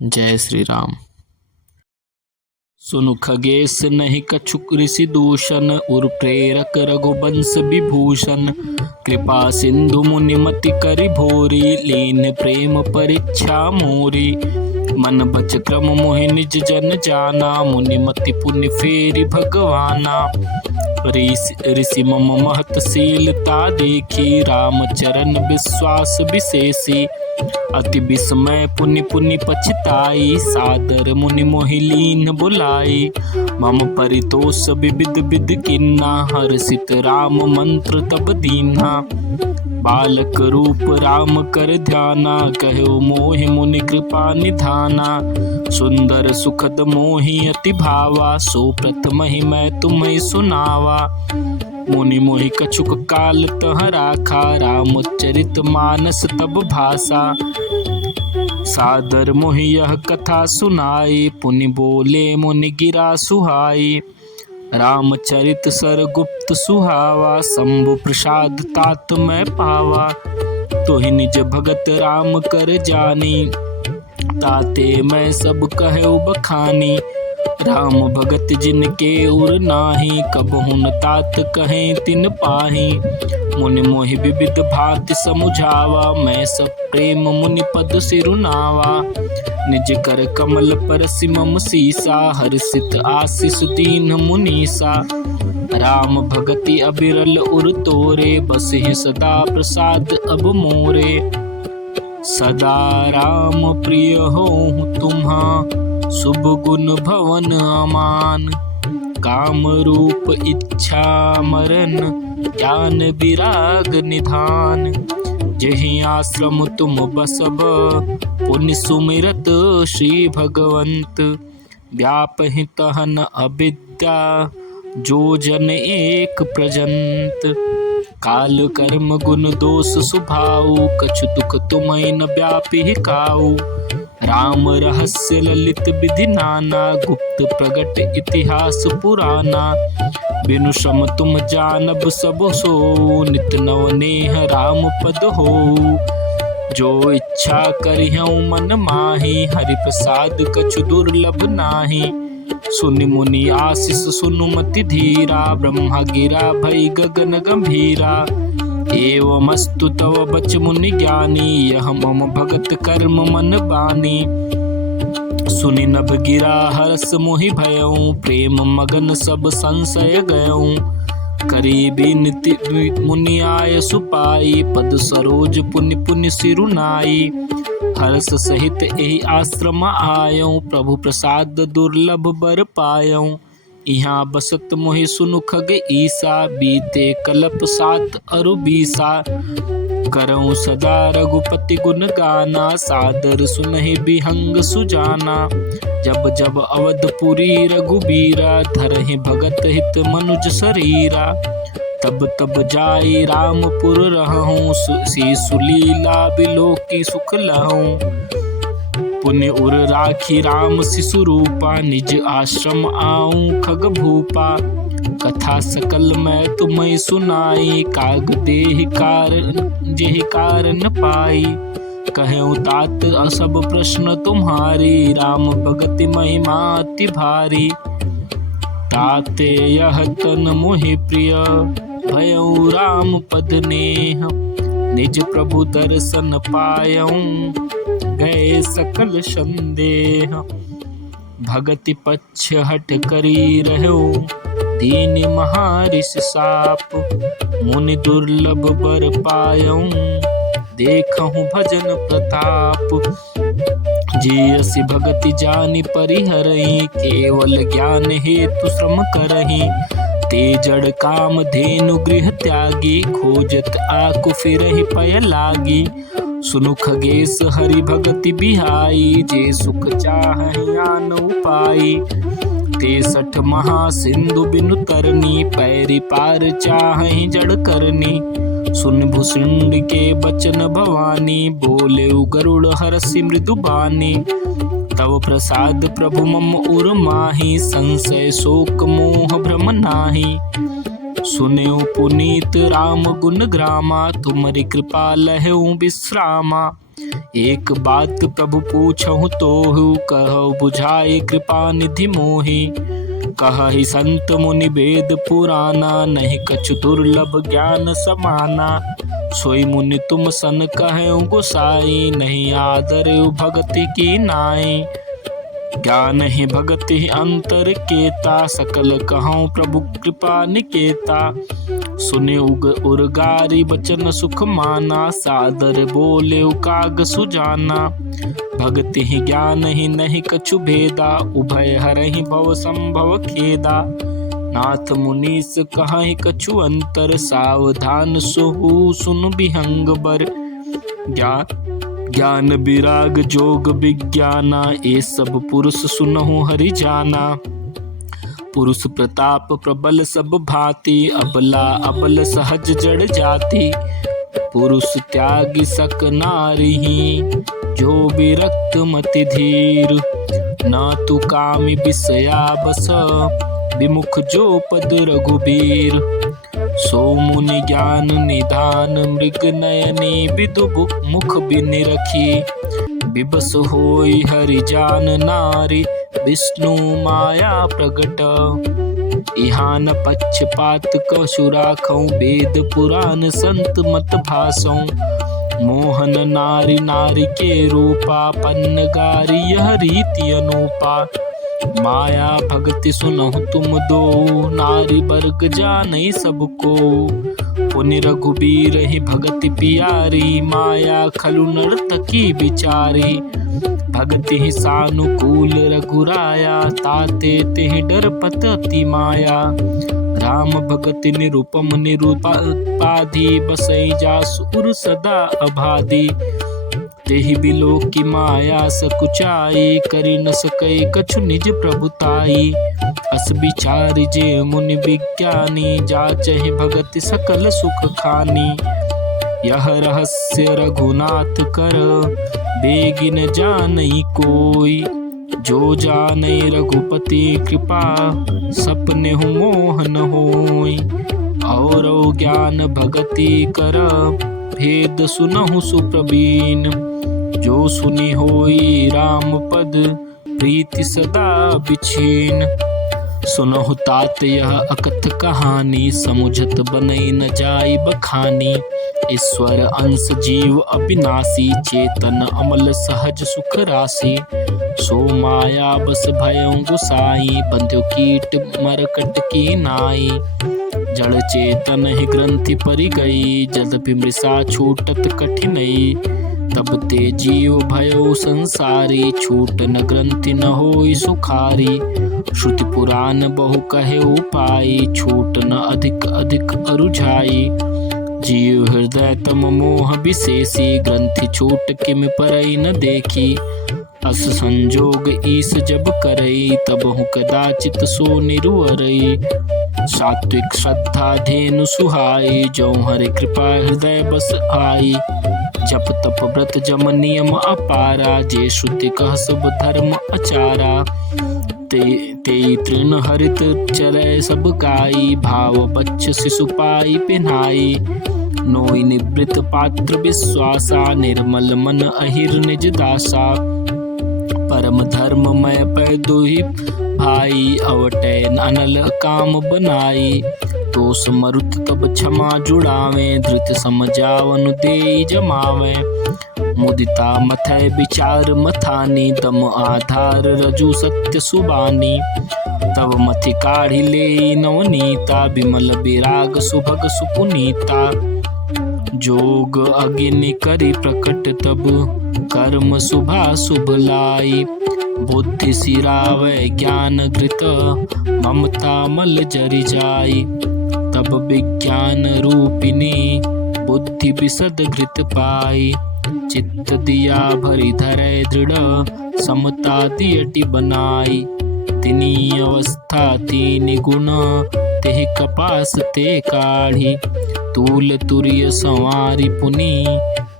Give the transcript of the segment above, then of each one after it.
जय श्री राम। सुनु खगेश नहीं कछुक ऋषि दूषण, उर प्रेरक रघुवंश विभूषण। कृपा सिंधु मुनिमति करि भोरी, लीन प्रेम परीक्षा मोरी। मन बच क्रम मोहि निज जन जाना, मुनिमति पुण्य फेरि भगवाना। ऋषि मम महतशीलता देखी, राम चरण विश्वास विशेषी। अति विस्मय पुनि पुनि पछताई, सादर मुनि मोहि लीन बुलाई। मम परितोष विविध विध किन्ना, हर्षित राम मंत्र तब दीन्हा। बालक रूप राम कर ध्याना, कहो मोहि मुनि कृपा निधाना। सुंदर सुखद मोहि अति भावा, सो प्रथम ही मैं तुम्हें सुनावा। मुनि मोहि कछुक काल तह राखा, रामचरित मानस तब भाषा। सादर मोहि यह कथा सुनाई, पुनि बोले मुनि गिरा सुहाई। रामचरित सर गुप्त सुहावा, शंभु प्रसाद तात मैं पावा। तोहि निज भगत राम कर जानी, ताते मैं सब कहु बखानी। राम भगत जिनके उर नाही, कबहु न तात कहें तिन पाही। मुनि मोहि विविध भांति समुझावा, मैं सब प्रेम मुनि पद सिरुनावा। निज कर कमल पर सिमम सीसा, हर्षित आशीष दीन मुनीसा। राम भगति अबिरल उर तोरे, बसहि सदा प्रसाद अब मोरे। सदा राम प्रिय होहु तुम्हा, शुभ गुण भवन अमान। काम रूप इच्छा मरण, ज्ञान विराग निधान। जेहि आश्रम तुम बसब, पुण्य सुमिरत श्री भगवंत। व्यापहि तहन अविद्या, जो जन एक प्रजंत। काल कर्म गुण दोष सुभाऊ, कछु दुख तुम्हें न व्यापि काऊ। राम रहस्य ललित विधि नाना, गुप्त प्रगट इतिहास पुराना। बिनु श्रम तुम जानब सब सो, नित नव नेह राम पद हो। जो इच्छा करिहउ मन माही, हरि प्रसाद कछु दुर्लभ नाही। सुनि मुनि आशीष सुनुमति धीरा, ब्रह्मा गिरा भई गगन गंभीरा। एवमस्तु तव बच मुनि ज्ञानी, यह मम भगत कर्म मन बानी। सुनि नभ गिरा हर्ष मोहि भयउ, प्रेम मगन सब संशय गयउ। करी बिनति मुनि आय सुपाई, पद सरोज पुनि पुनि सिरुनाई। हर्ष सहित एहि आश्रम आयउ, प्रभु प्रसाद दुर्लभ बर पायउ। यहाँ बसत मोहि सुनु खग ईसा, बीते कल्प 7 अरु 20। करऊँ सदा रघुपति गुण गाना, सादर सुनहि बिहंग सुजाना। जब जब अवधपुरी रघुबीरा, धरहि भगत हित मनुज शरीरा। तब तब जाई रामपुर रहूं, सुलीला बिलोकी सुख लहूं। पुण्य उर राखी राम शिशु रूपा, निज आश्रम आऊं खग भूपा। कथा सकल मैं तुम्हें सुनाई, काग देहि कारण जेहि कारण पाई। कहूँ तात सब प्रश्न तुम्हारी, राम भगति महिमा अति भारी। ताते यह तन मोहि प्रिय, भयउ राम पद नेह। निज प्रभु दर्शन पायऊं, गए सकल संदेह। भगति पक्ष हट करी रहो, दीन महारिषि साप। मुनि दुर्लभ बर पायऊं, देखहु भजन प्रताप। जियसि भगति जानि परिहरहि, केवल ज्ञान हेतु श्रम करहि। ते जड़ काम धेनु गृह त्यागी, खोजत आकु फिरहि पय लागी। सुनु खगेश हरि भगति बिहाई, जे सुख चाहि आन उपाई। 63 महासिंधु बिनु तरनी, पैरि पार चाहि जड़ करनी। सुन भुसुंड के बचन भवानी, बोले गरुड़ हरषि मृदु बानी। तव प्रसाद प्रभु मम उर माही, संशय शोक मोह भ्रम नाही। सुनेउ पुनीत राम गुण ग्रामा, तुमरि कृपा लहउ विश्रामा। एक बात प्रभु पूछहु तोहु, कहु बुझाए कृपा निधि मोहि। कहहि संत मुनि वेद पुराना, नहीं कछु दुर्लभ ज्ञान समाना। सोई मुनि तुम सन कहु गोसाई, नहीं आदरउ भगति की नाई। ज्ञान ही भगति ही अंतर केता, सकल कहूँ प्रभु कृपा निकेता। सुने उर्गारी बचन सुख माना, सादर बोले काग सुजाना। भक्ति ही ज्ञान ही नहीं कछु भेदा, उभय हरहि भव संभव खेदा। नाथ मुनीस कहाहि कछु अंतर, सावधान सुहु सुन बिहंग बर। ज्ञान विराग जोग विज्ञाना, ये सब पुरुष सुनहु हरि जाना। पुरुष प्रताप प्रबल सब भांति, अबला अबल सहज जड़ जाति। पुरुष त्यागी सक नारी, जो विरक्त मति धीर। न तु कामि विषया बस, विमुख जो पद रघुबीर। सो मुनि ज्ञान निधान, मृग नयनी विदु मुख बिनिरखी। विबस होई हरि जान नारी, विष्णु माया प्रगट। इहाँ न पक्षपात कछु राखऊं, वेद पुराण संत मत भासऊं। मोहन नारी नारी के रूपा, पन्नगारी यह रीति अनूपा। माया भक्ति सुनहु तुम दो, नारी वर्ग जानई सबको। पुनि रघुबीर ही भगति पियारी, माया खलु नर्तकी बिचारी। भगति ही सानुकूल रघुराया, ताते तिहि डरपत अति माया। राम भगति निरुपम निरुपाधि, बसई जासु उर सदा अबाधि। तेहि बिलो की माया सकुचाई, करि न सकई कछु निज प्रभुताई। अस विचार जे मुनि विज्ञानी, जाचहि भगति सकल सुख खानी। यह रहस्य रघुनाथ कर, बेगिन जानई कोई। जो जानई रघुपति कृपा, सपनेहु मोहन होई। और ज्ञान भगति कर, भेद सुनहु सुप्रवीण। जो सुनी होई राम पद, प्रीति सदा बिछीन। सुनहु तात यह अकथ कहानी, समुझत बनई न जाई बखानी। ईश्वर अंश जीव अविनाशी, चेतन अमल सहज सुख राशि। सो माया बस भयउ गुसाई, बंध्यो कीट मरकट की नाई। जड़ चेतन ही ग्रंथि परि गई, यद्यपि मृषा छूटत कठिनई। तब ते जीव भयो संसारी, छूटन ग्रंथि न होई सुखारी। श्रुति पुराण बहु कहे उपाई, छूट न अधिक अधिक अरुझाई। जीव हृदय तम मोह विशेषी, ग्रंथि छूट किम परई न देखी। अस संजोग ईस जब करई, तबहु कदाचित सो निरुअरई। सात्विक श्रद्धा धेनु सुहाई, जो हरि कृपा हृदय बस आई। जप तप व्रत जम नियम अपारा, जे श्रुति कह सब धर्म अचारा। ते तृण हरित चरै सब गाई, भाव बच्च शिशु पाई पिन्हाई। नोई निवृत पात्र विश्वासा, निर्मल मन अहिर निज दासा। परम धर्म मय पै दुहि भाई, अवटै अनल काम बनाई। दोष मरुत तब क्षमा जुड़ावे, धृत समझावन देई जमावे। मुदिता मथै विचार मथानी, दम आधार रजु सत्य सुबानी। तब मथि काढ़ी ले नवनीता, विमल विराग सुभग सुपुनीता। जोग अग्नि करि प्रकट तब, कर्म शुभा शुभ लाई। बुद्धि सिरावै ज्ञान घृत, ममता मल जरि जाई। तब विज्ञान रूपिणी, बुद्धि विशद घृत पाई। चित्त दिया भरि धरै दृढ़, समता दियटि बनाई। तिनी अवस्था तीन गुण, तेहि कपास ते काढ़ी। तूल तुरिय संवारी पुनि,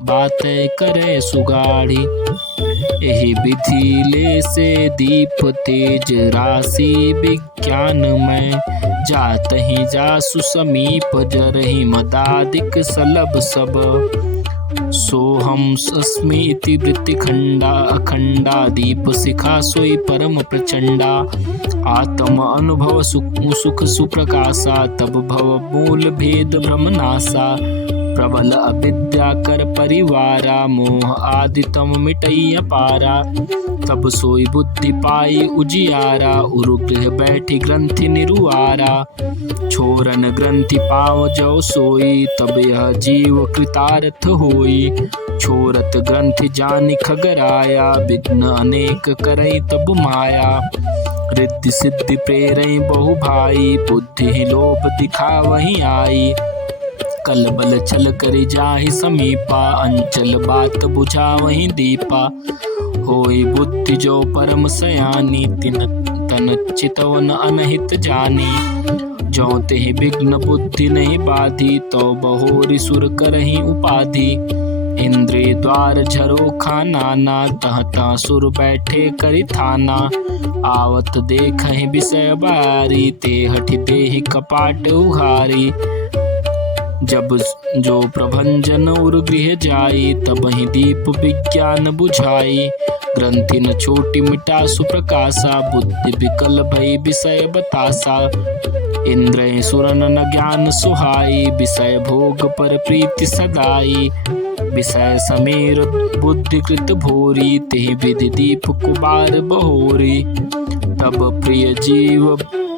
बातै करै सुगाढ़ी। एहि विधि ले से दीप तेज राशि, विज्ञान में जातहि जासु समीप। जरहि मदादिक सलभ सब, सोहम अस्मि इति वृत्तिखंडा अखंडा दीप शिखा सोई परम प्रचंडा आत्म अनुभव सुख सुप्रकाशा तब भव मूल भेद ब्रह्मनाशा प्रबल अविद्या कर परिवारा मोह आदि तम मिटैया पारा तब सोई बुद्धि पाई उजियारा उरुगृह बैठी ग्रंथि निरुआरा छोरन ग्रंथि पाव जो सोई तब यह जीव कृतार्थ होई छोरत ग्रंथि जानि खगराया विघ्न अनेक करई तब माया रिद्धि सिद्धि प्रेरई बहु भाई बुद्धि लोभ दिखा वही आई कल बल छल कर जाहि समीपा अंचल बात बुझा वही दीपा होई बुद्धि जो परम सयानी तिन तन चितवन अनहित जानी जो तेहि विघ्न बुद्धि नहीं बाधी तो बहोरी सुर करही उपाधि इंद्रिय द्वार झरो खाना तह तह सुर बैठे करि थाना आवत देखहि विषय बारी ते हठि देहि कपाट उघारी जब जो प्रभंजन उर्गृह जाई तब ही दीप विज्ञान बुझाई ग्रंथि न छोटी मिटा सुप्रकाशा बुद्धि विकल भई विषय बतासा इंद्र सुरन न ज्ञान सुहाई विषय भोग पर प्रीति सदाई विषय समीर बुद्धि कृत भोरी तेहि विधि दीप कुबार बहोरी तब प्रिय जीव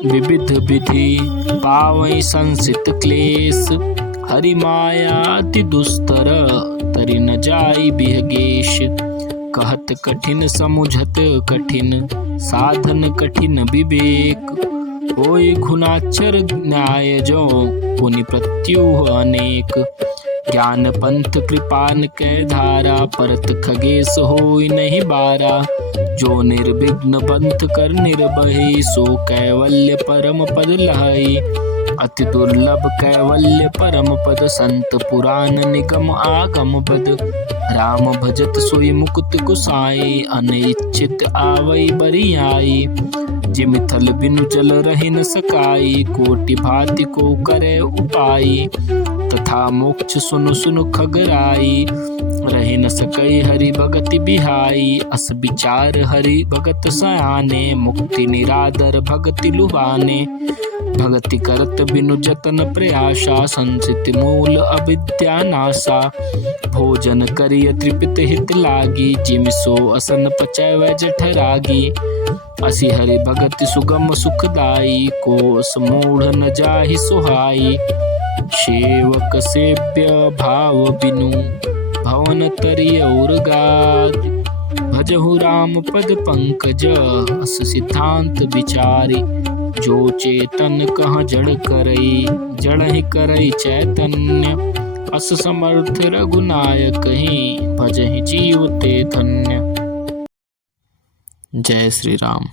विविध विधि पावई संसित क्लेश हरि माया अति दुस्तर तरि न जाई बिहगेश कहत कठिन समुझत कठिन साधन कठिन विवेक होय घुनाचर न्याय जो पुनि प्रत्युह अनेक ज्ञान पंथ कृपान कै धारा परत खगेश होय नहीं बारा जो निर्विघ्न पंथ कर निर्भय सो कैवल्य परम पद लहई अति दुर्लभ कैवल्य परम पद संत पुराण निगम आगम पद राम भजत सोई मुकुत कुसाई अनिच्छित आवई बरियाई जिम थल बिनु जल रहि न सकाई कोटि भांति को करे उपाई तथा मोक्ष सुनु सुनु खगराई रहि न सकई हरि भगति बिहाई अस विचार हरि भगत सयाने मुक्ति निरादर भगति लुभाने भगति करत बिनु जतन प्रयासा संसित मूल अविद्या नासा भोजन करिय त्रिपित हित लागी जिम सो असन पचय वै जठरागी असि हरि भगति सुगम सुखदाई कोस मूढ़ न जाहि सुहाई सेवक सेव्य भाव बिनु भवन तरिय उर्गाद भजहु राम पद पंकज अस सिद्धांत विचारी जो चेतन कह जड़ करई जड़ ही करई चैतन्य अस समर्थ रघुनायक ही भजहि जीव ते धन्य। जय श्री राम।